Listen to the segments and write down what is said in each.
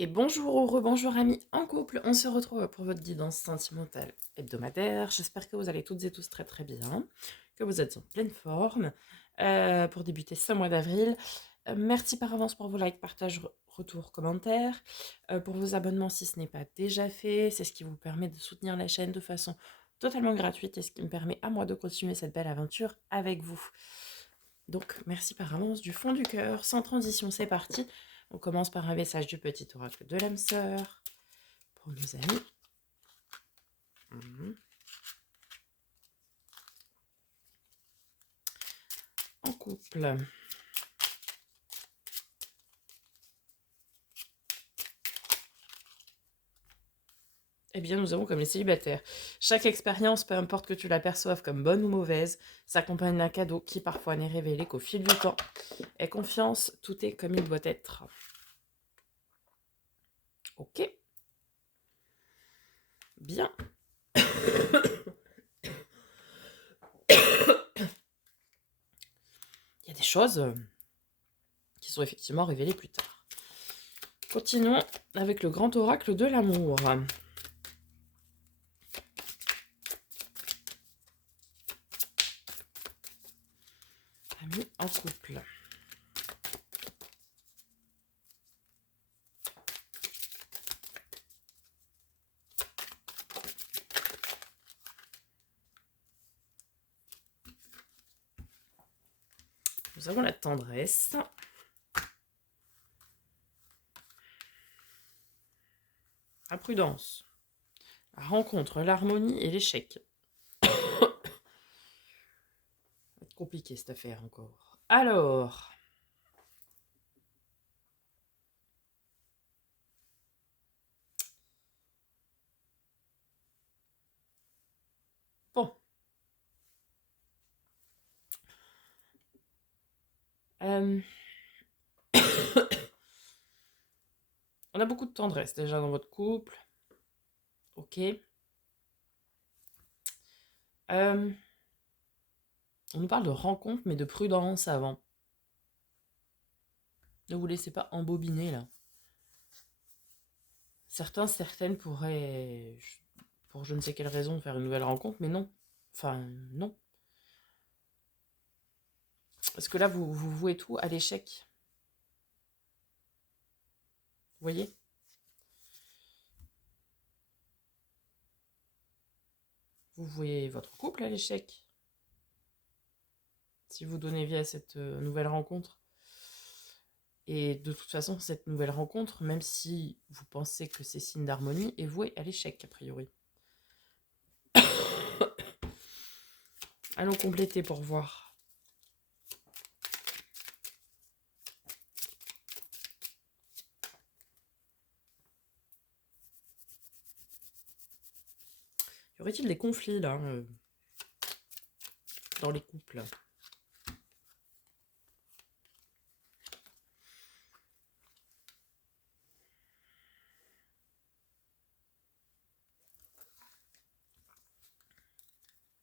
Et bonjour ou rebonjour amis en couple, on se retrouve pour votre guidance sentimentale hebdomadaire. J'espère que vous allez toutes et tous très très bien, que vous êtes en pleine forme pour débuter ce mois d'avril. Merci par avance pour vos likes, partages, retours, commentaires, pour vos abonnements si ce n'est pas déjà fait. C'est ce qui vous permet de soutenir la chaîne de façon totalement gratuite et ce qui me permet à moi de continuer cette belle aventure avec vous. Donc merci par avance du fond du cœur. Sans transition, c'est parti. On commence par un message du petit oracle de l'âme sœur pour nos amis. En couple. Eh bien, nous avons comme les célibataires. Chaque expérience, peu importe que tu la perçoives comme bonne ou mauvaise, s'accompagne d'un cadeau qui parfois n'est révélé qu'au fil du temps. Aie confiance, tout est comme il doit être. Ok. Bien. Il y a des choses qui sont effectivement révélées plus tard. Continuons avec le grand oracle de l'amour. Amis en couple. Nous avons la tendresse. La prudence. La rencontre, l'harmonie et l'échec. Ça va être compliqué cette affaire encore. Alors. Bon. On a beaucoup de tendresse déjà dans votre couple. Ok. On nous parle de rencontre, mais de prudence avant. Ne vous laissez pas embobiner là. Certaines pourraient, pour je ne sais quelle raison, faire une nouvelle rencontre, mais non. Enfin, non. Parce que là, vous vouez tout à l'échec. Vous voyez ? Vous vouez votre couple à l'échec. Si vous donnez vie à cette nouvelle rencontre. Et de toute façon, cette nouvelle rencontre, même si vous pensez que c'est signe d'harmonie, est vouée à l'échec, a priori. Allons compléter pour voir. Y aurait-il des conflits, là, dans les couples ?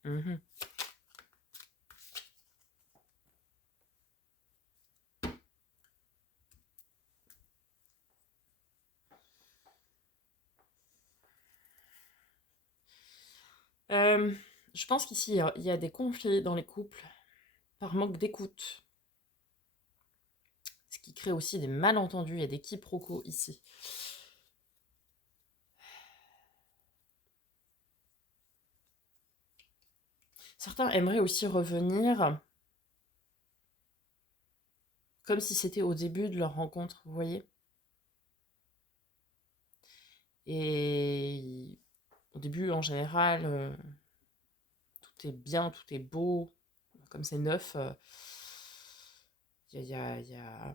Mhm. Je pense qu'ici, il y a des conflits dans les couples par manque d'écoute. Ce qui crée aussi des malentendus, il y a des quiproquos ici. Certains aimeraient aussi revenir comme si c'était au début de leur rencontre, vous voyez ? Et au début, en général, tout est bien, tout est beau, comme c'est neuf. Il y a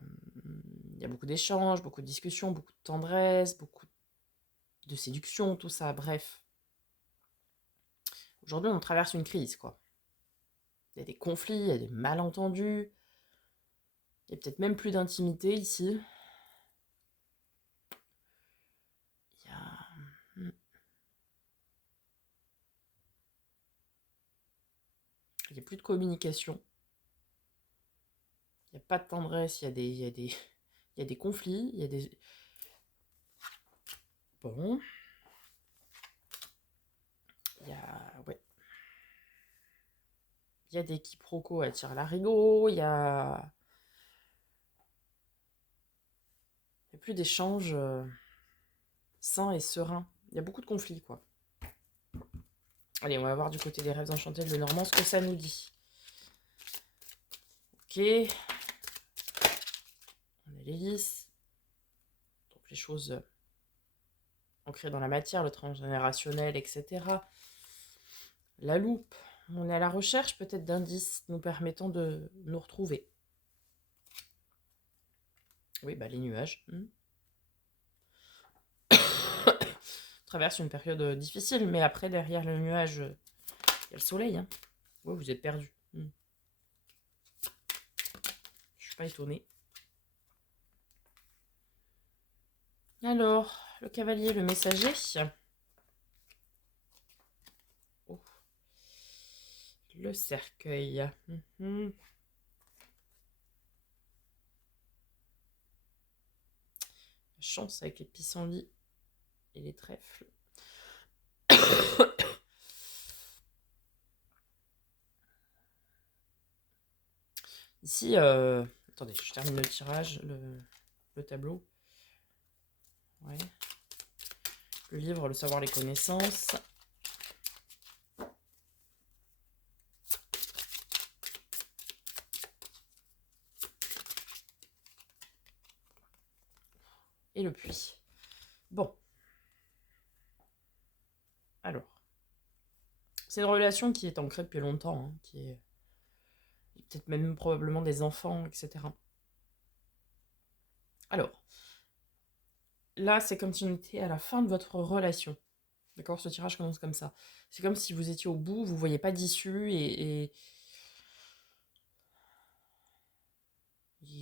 beaucoup d'échanges, beaucoup de discussions, beaucoup de tendresse, beaucoup de séduction, tout ça, bref. Aujourd'hui, on traverse une crise, quoi. Il y a des conflits, il y a des malentendus, il y a peut-être même plus d'intimité ici. Il y a... Il y a plus de communication. Il n'y a pas de tendresse, il y a des conflits, il y a des... Bon. Il y a, ouais. Il y a des quiproquos à tire-larigot, il y a plus d'échanges sains et sereins. Il y a beaucoup de conflits, quoi. Allez, on va voir du côté des rêves enchantés de Lenormand ce que ça nous dit. Ok. On est l'hélice. Donc les choses ancrées dans la matière, le transgénérationnel, etc. La loupe. On est à la recherche peut-être d'indices nous permettant de nous retrouver. Oui, bah les nuages. Traverse une période difficile, mais après, derrière le nuage, il y a le soleil. Hein. Ouais, vous êtes perdu. Je suis pas étonnée. Alors, le cavalier, le messager. Oh. Le cercueil. La chance avec les pissenlits et les trèfles. Ici, attendez, je termine le tirage, le tableau. Ouais. Le livre, le savoir, les connaissances. Et le puits. Bon. Alors. C'est une relation qui est ancrée depuis longtemps, hein, qui est peut-être même probablement des enfants, etc. Alors, là, c'est comme si on était à la fin de votre relation. D'accord? Ce tirage commence comme ça. C'est comme si vous étiez au bout, vous ne voyez pas d'issue et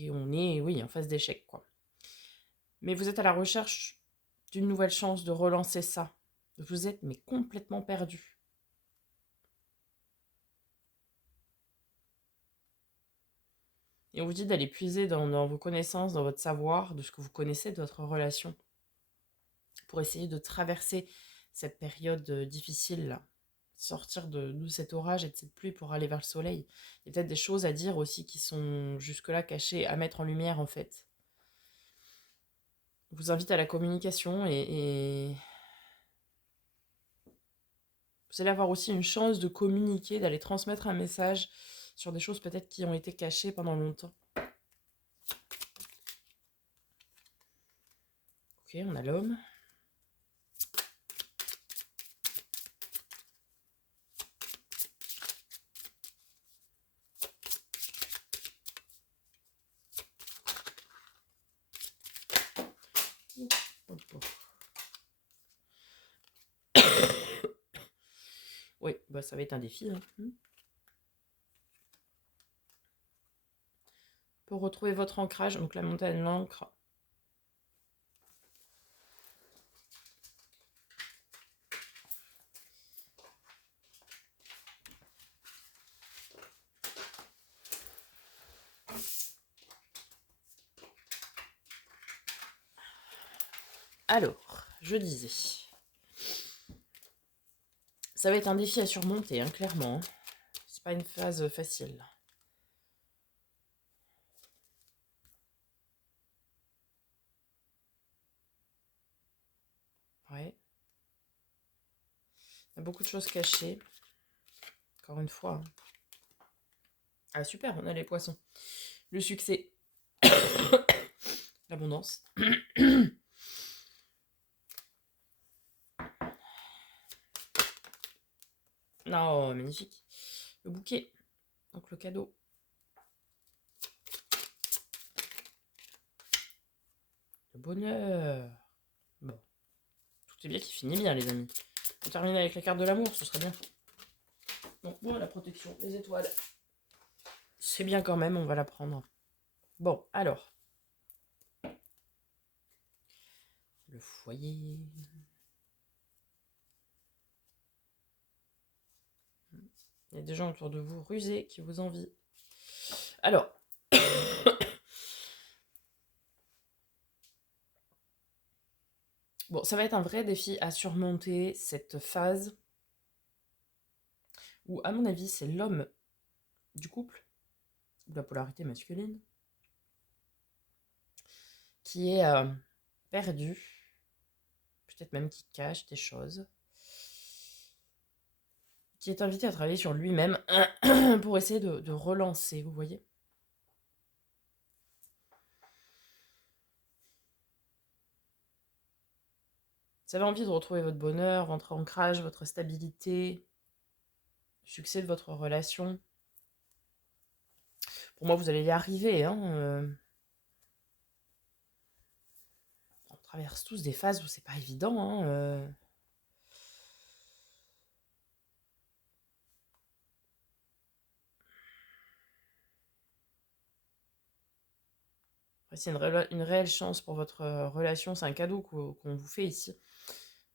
on est, oui, en phase d'échec, quoi. Mais vous êtes à la recherche d'une nouvelle chance de relancer ça. Vous êtes mais complètement perdu. Et on vous dit d'aller puiser dans vos connaissances, dans votre savoir, de ce que vous connaissez de votre relation, pour essayer de traverser cette période difficile là, sortir de cet orage et de cette pluie pour aller vers le soleil. Il y a peut-être des choses à dire aussi qui sont jusque-là cachées, à mettre en lumière en fait. Je vous invite à la communication et vous allez avoir aussi une chance de communiquer, d'aller transmettre un message sur des choses peut-être qui ont été cachées pendant longtemps. Ok, on a l'homme. Oui, bah ça va être un défi. Hein. Pour retrouver votre ancrage, donc la montagne, l'ancre. Alors, je disais, ça va être un défi à surmonter, hein, clairement. C'est pas une phase facile. Ouais. Il y a beaucoup de choses cachées. Encore une fois. Hein. Ah super, on a les poissons. Le succès. L'abondance. Non, magnifique. Le bouquet. Donc le cadeau. Le bonheur. Bon. Tout est bien qui finit bien, les amis. On termine avec la carte de l'amour, ce serait bien. Donc, bon, la protection, les étoiles. C'est bien quand même, on va la prendre. Bon, alors. Le foyer. Il y a des gens autour de vous rusés qui vous envient. Alors. Bon, ça va être un vrai défi à surmonter, cette phase où, à mon avis, c'est l'homme du couple, de la polarité masculine, qui est perdu, peut-être même qui cache des choses, qui est invité à travailler sur lui-même pour essayer de relancer, vous voyez. Vous avez envie de retrouver votre bonheur, votre ancrage, votre stabilité, le succès de votre relation. Pour moi, vous allez y arriver. Hein, on traverse tous des phases où c'est pas évident. Hein, c'est une réelle chance pour votre relation. C'est un cadeau qu'on vous fait ici.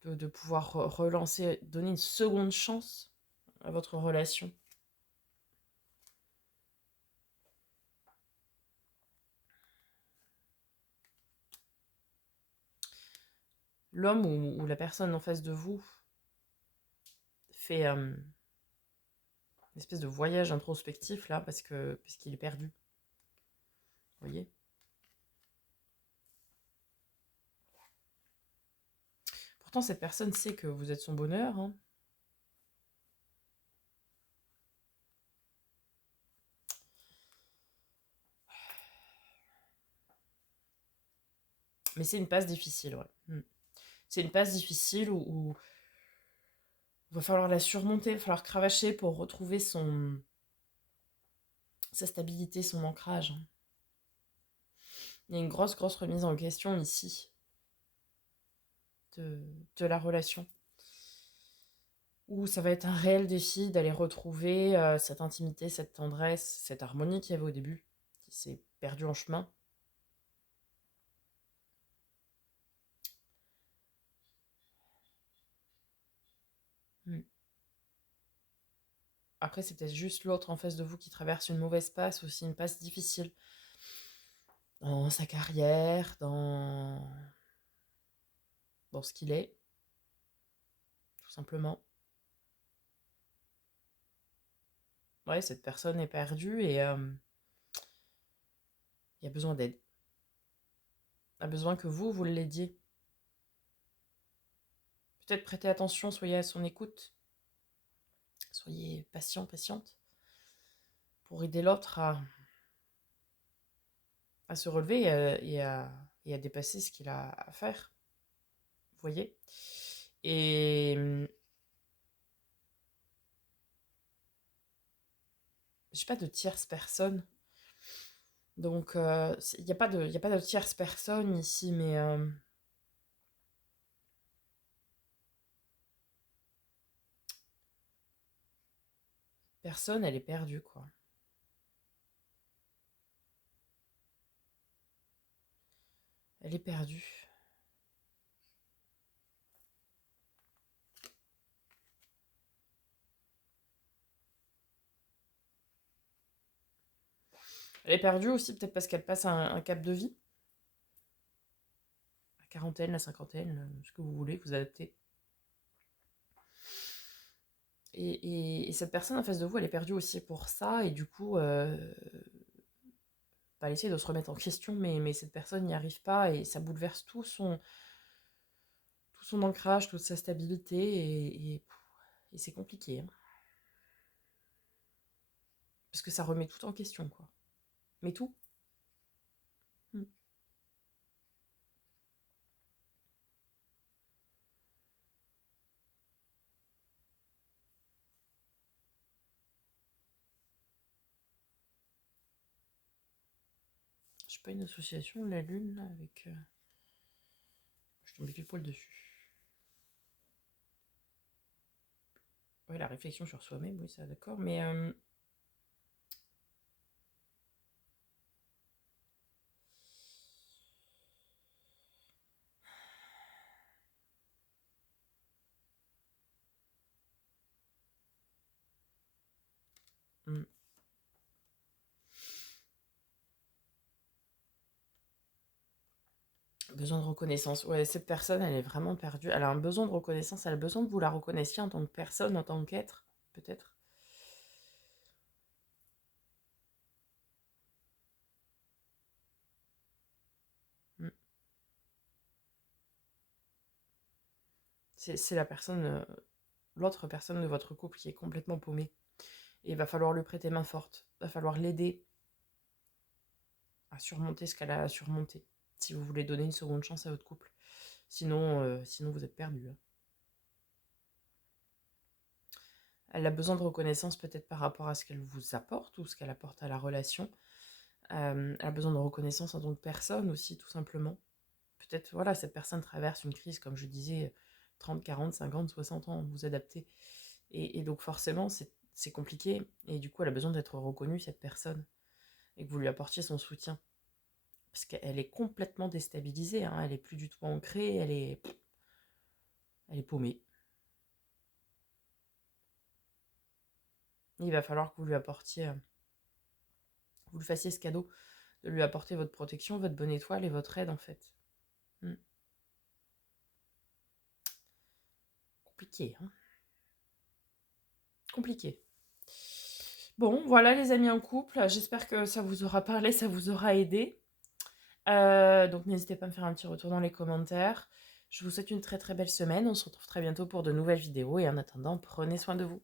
De pouvoir relancer, donner une seconde chance à votre relation. L'homme ou la personne en face de vous fait une espèce de voyage introspectif là parce qu'il est perdu. Vous voyez. Pourtant, cette personne sait que vous êtes son bonheur. Hein. Mais c'est une passe difficile, ouais. C'est une passe difficile où il va falloir la surmonter, il va falloir cravacher pour retrouver sa stabilité, son ancrage. Hein. Il y a une grosse remise en question ici de la relation. Où ça va être un réel défi d'aller retrouver cette intimité, cette tendresse, cette harmonie qu'il y avait au début, qui s'est perdue en chemin. Mm. Après, c'est peut-être juste l'autre en face de vous qui traverse une mauvaise passe, aussi une passe difficile. Dans sa carrière, dans ce qu'il est, tout simplement. Ouais, cette personne est perdue et il y a besoin d'aide. Il a besoin que vous l'aidiez. Peut-être prêtez attention, soyez à son écoute. Soyez patient, patiente, pour aider l'autre à se relever et à dépasser ce qu'il a à faire. Vous voyez. Et je n'ai pas de tierce personne. Donc, il n'y a pas de tierce personne ici, mais personne, elle est perdue, quoi. Elle est perdue. Elle est perdue aussi, peut-être parce qu'elle passe un cap de vie. La quarantaine, la cinquantaine, ce que vous voulez, vous adaptez. Et cette personne en face de vous, elle est perdue aussi pour ça, et du coup, elle essaie de se remettre en question, mais cette personne n'y arrive pas, et ça bouleverse tout son ancrage, toute sa stabilité, et c'est compliqué. Hein. Parce que ça remet tout en question, quoi. Mais tout. Mm. Je sais pas, une association, la lune, là, avec... Je suis tombée pile poil dessus. Ouais, la réflexion sur soi-même, oui, ça, d'accord, mais... mm. Besoin de reconnaissance. Ouais, cette personne, elle est vraiment perdue. Elle a un besoin de reconnaissance. Elle a besoin que vous la reconnaissiez en tant que personne, en tant qu'être, peut-être. Mm. C'est la personne, l'autre personne de votre couple qui est complètement paumée. Et il va falloir lui prêter main forte. Il va falloir l'aider à surmonter ce qu'elle a à surmonter. Si vous voulez donner une seconde chance à votre couple. Sinon vous êtes perdu, hein. Elle a besoin de reconnaissance peut-être par rapport à ce qu'elle vous apporte ou ce qu'elle apporte à la relation. Elle a besoin de reconnaissance en tant que personne aussi, tout simplement. Peut-être, voilà, cette personne traverse une crise, comme je disais, 30, 40, 50, 60 ans, vous adaptez. Et donc forcément, c'est compliqué. Et du coup, elle a besoin d'être reconnue, cette personne. Et que vous lui apportiez son soutien. Parce qu'elle est complètement déstabilisée, hein, elle est plus du tout ancrée, elle est paumée. Il va falloir que vous lui apportiez, vous lui fassiez ce cadeau de lui apporter votre protection, votre bonne étoile et votre aide en fait. Hmm. Compliqué, hein. Compliqué. Bon, voilà les amis en couple, j'espère que ça vous aura parlé, ça vous aura aidé. Donc n'hésitez pas à me faire un petit retour dans les commentaires. Je vous souhaite une très très belle semaine, on se retrouve très bientôt pour de nouvelles vidéos et en attendant, prenez soin de vous.